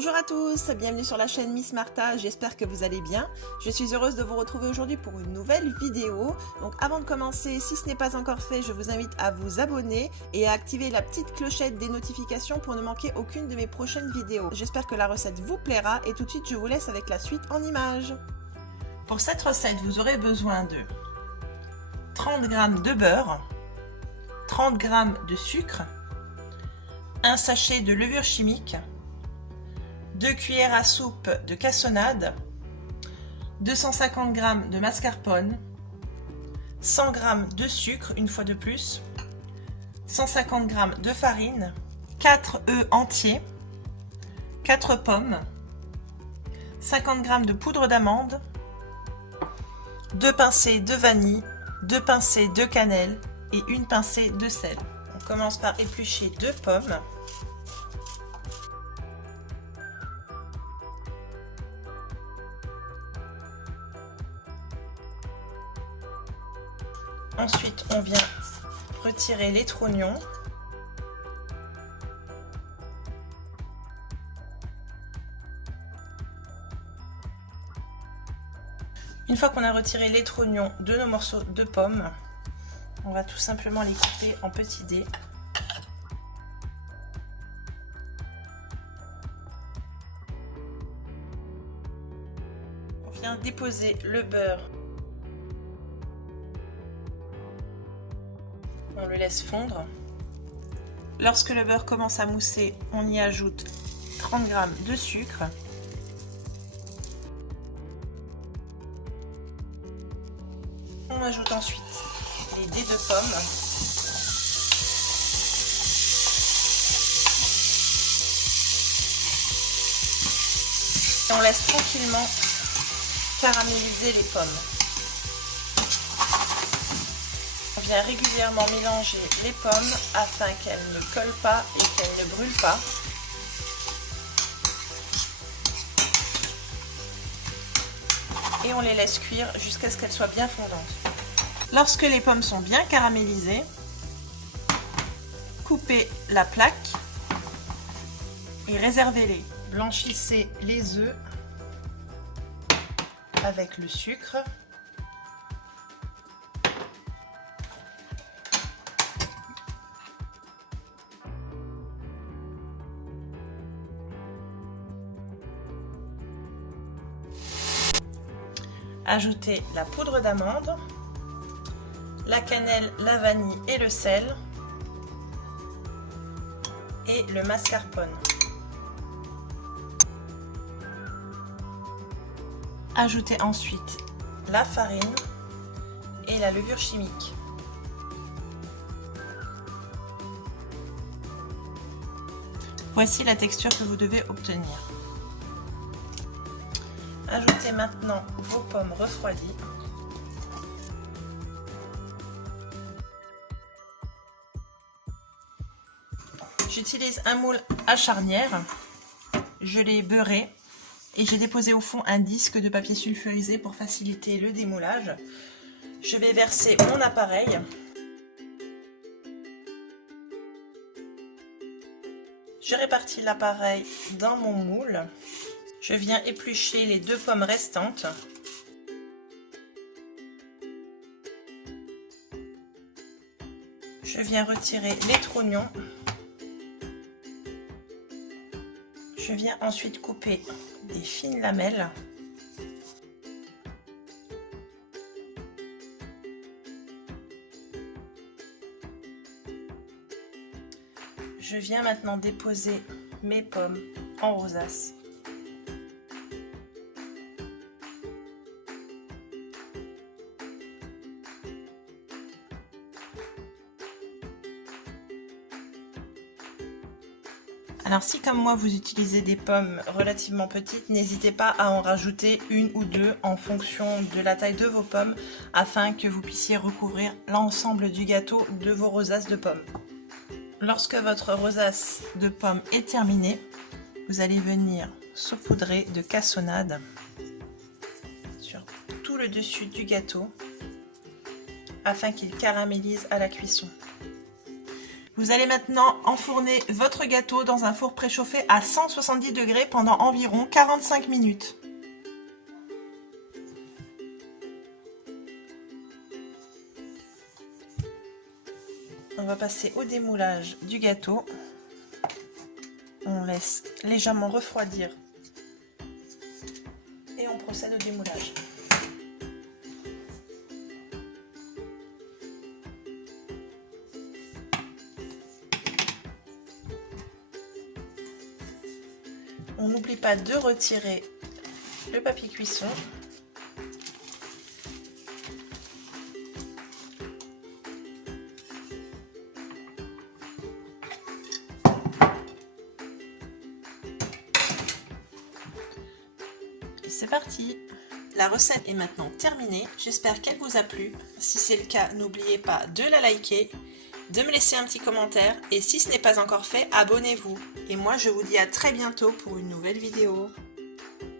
Bonjour à tous, bienvenue sur la chaîne Miss Martha, j'espère que vous allez bien. Je suis heureuse de vous retrouver aujourd'hui pour une nouvelle vidéo. Donc avant de commencer, si ce n'est pas encore fait, je vous invite à vous abonner et à activer la petite clochette des notifications pour ne manquer aucune de mes prochaines vidéos. J'espère que la recette vous plaira et tout de suite je vous laisse avec la suite en images. Pour cette recette, vous aurez besoin de 30 g de beurre, 30 g de sucre, un sachet de levure chimique, 2 cuillères à soupe de cassonade, 250 g de mascarpone, 100 g de sucre une fois de plus, 150 g de farine, 4 œufs entiers, 4 pommes, 50 g de poudre d'amande, 2 pincées de vanille, 2 pincées de cannelle et une pincée de sel. On commence par éplucher 2 pommes. Ensuite, on vient retirer les trognons. Une fois qu'on a retiré les trognons de nos morceaux de pommes, on va tout simplement les couper en petits dés. On vient déposer le beurre. On le laisse fondre. Lorsque le beurre commence à mousser, on y ajoute 30 g de sucre. On ajoute ensuite les dés de pommes. Et on laisse tranquillement caraméliser les pommes. On vient régulièrement mélanger les pommes afin qu'elles ne collent pas et qu'elles ne brûlent pas. Et on les laisse cuire jusqu'à ce qu'elles soient bien fondantes. Lorsque les pommes sont bien caramélisées, coupez la plaque et réservez-les. Blanchissez les œufs avec le sucre. Ajoutez la poudre d'amande, la cannelle, la vanille et le sel et le mascarpone. Ajoutez ensuite la farine et la levure chimique. Voici la texture que vous devez obtenir. Ajoutez maintenant vos pommes refroidies. J'utilise un moule à charnière. Je l'ai beurré et j'ai déposé au fond un disque de papier sulfurisé pour faciliter le démoulage. Je vais verser mon appareil. Je répartis l'appareil dans mon moule. Je viens éplucher les 2 pommes restantes. Je viens retirer les trognons. Je viens ensuite couper des fines lamelles. Je viens maintenant déposer mes pommes en rosace. Alors si comme moi vous utilisez des pommes relativement petites, n'hésitez pas à en rajouter une ou deux en fonction de la taille de vos pommes afin que vous puissiez recouvrir l'ensemble du gâteau de vos rosaces de pommes. Lorsque votre rosace de pommes est terminée, vous allez venir saupoudrer de cassonade sur tout le dessus du gâteau afin qu'il caramélise à la cuisson. Vous allez maintenant enfourner votre gâteau dans un four préchauffé à 170 degrés pendant environ 45 minutes. On va passer au démoulage du gâteau. On laisse légèrement refroidir et on procède au démoulage. On n'oublie pas de retirer le papier cuisson. Et c'est parti! La recette est maintenant terminée. J'espère qu'elle vous a plu. Si c'est le cas, n'oubliez pas de la liker, de me laisser un petit commentaire et si ce n'est pas encore fait, abonnez-vous. Et moi, je vous dis à très bientôt pour une nouvelle vidéo.